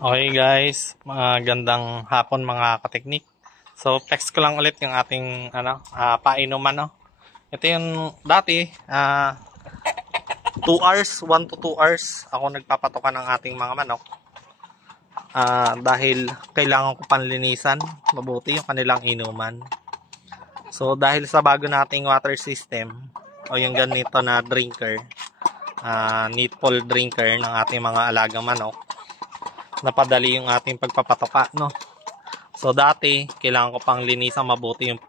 Okay guys, magandang hapon mga kateknik. So flex ko lang ulit yung ating painuman, no. Ito yung dati 2 hours, 1 to 2 hours ako nagpapatokan ng ating mga manok. Dahil kailangan ko panlinisan mabuti yung kanilang inuman. So dahil sa bago nating water system o yung ganito na drinker, nipple drinker ng ating mga alagang manok, napadali yung ating pagpapatoka, no. So dati kailangan ko pang linisan mabuti yung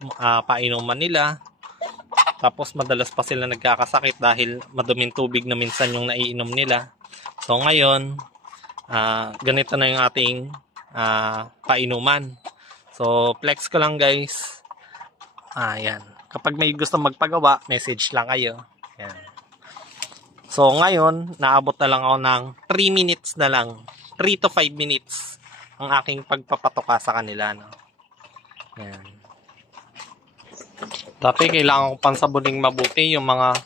painuman nila. Tapos madalas pa sila nagkakasakit dahil maduming tubig na minsan yung naiinom nila. So ngayon, ganito na yung ating painuman. So flex ko lang guys. Yan. Kapag may gusto magpagawa, message lang kayo. Yan. So ngayon, naabot na lang ako ng 3 minutes na lang. 3 to 5 minutes ang aking pagpapatoka sa kanila, no. Yan. Dati kailangan ko pansabuning mabuti yung mga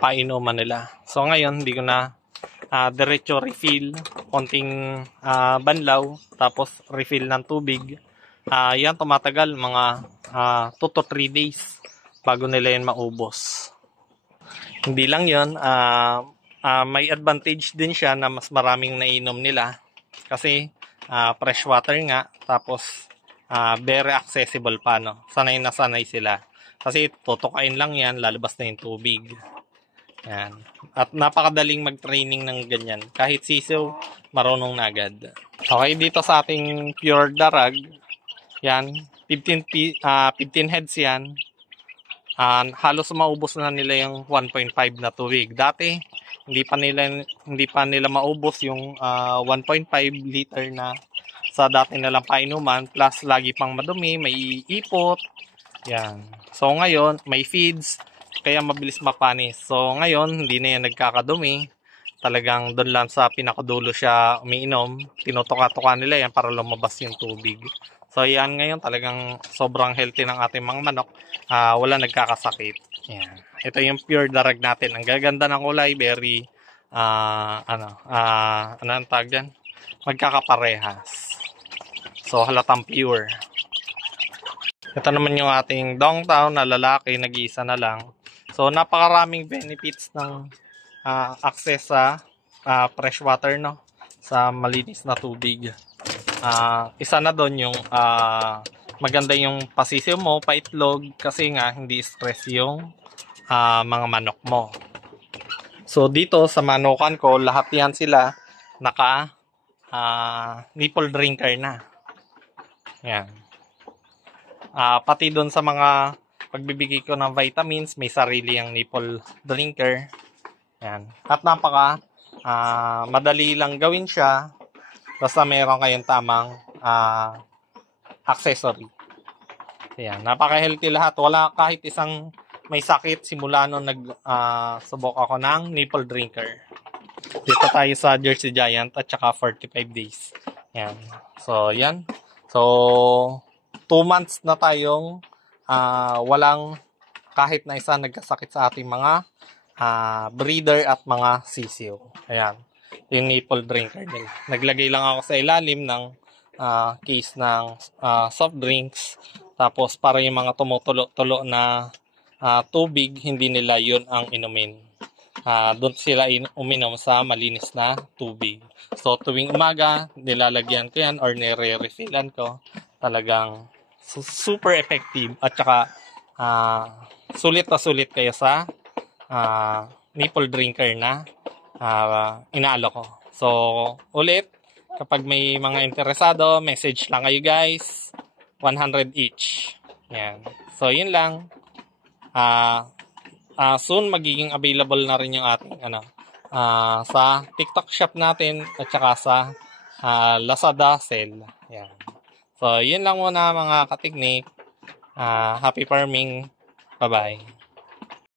painuman nila. So ngayon, hindi ko na diretso refill, konting banlaw, tapos refill ng tubig. Yan tumatagal mga 2 to 3 days bago nila yan maubos. Hindi lang yun, may advantage din siya na mas maraming nainom nila. Kasi fresh water nga, tapos very accessible pa, no. Sanay na sanay sila. Kasi tutukain lang yan, lalabas na yung tubig. Yan. At napakadaling mag-training ng ganyan. Kahit sisiw, marunong na agad. Okay, dito sa ating pure darag, yan, 15 heads yan. Halos maubos na nila yung 1.5 na tubig. Dati, hindi pa nila maubos yung 1.5 liter na sa dati nilang painuman, plus lagi pang madumi, may ipot. Yan. So ngayon, may feeds, kaya mabilis mapanis. So ngayon, hindi na yan nagkakadumi. Talagang doon lang sa pinakadulo siya umiinom. Tinutuka-tuka nila yan para lumabas yung tubig. So yan ngayon, talagang sobrang healthy ng ating mga manok. Wala nagkakasakit. Yan. Ito yung pure darag natin. Ang gaganda ng kulay, very ano ang tawag dyan? Magkakaparehas. So halatang pure. Ito naman yung ating Dongtao na lalaki, nag-iisa na lang. So napakaraming benefits ng access sa fresh water, no, sa malinis na tubig. Isa na doon yung maganda yung pasisiw mo, paitlog, kasi nga hindi stress yung mga manok mo. So dito sa manokan ko, lahat yan sila naka nipple drinker na. Yan. Pati doon sa mga pagbibigay ko ng vitamins, may sarili yung nipple drinker. Yan. At napaka madali lang gawin siya basta meron kayong tamang accessory. Yan. Napaka-healthy lahat. Wala kahit isang may sakit simula nung subok ako ng nipple drinker. Dito tayo sa Jersey Giant at saka 45 days. Yan. So, yan. So, 2 months na tayong walang kahit na isa nagkasakit sa ating mga breeder at mga sisiw. Ayan. Yung nipple drinker nila. Naglagay lang ako sa ilalim ng case ng soft drinks. Tapos para yung mga tumutulo-tulo na tubig, hindi nila yun ang inumin. Doon sila uminom sa malinis na tubig. So tuwing umaga, nilalagyan ko yan or nire-refillan ko. Talagang super effective at saka sulit na sulit kayo sa nipple drinker na inaalo ko. So ulit, kapag may mga interesado, message lang kayo guys. 100 each. Yan. So yun lang. Soon magiging available na rin yung ating sa TikTok shop natin at saka sa Lazada sale. Yan. So yun lang muna mga kateknik. Happy farming. Bye-bye.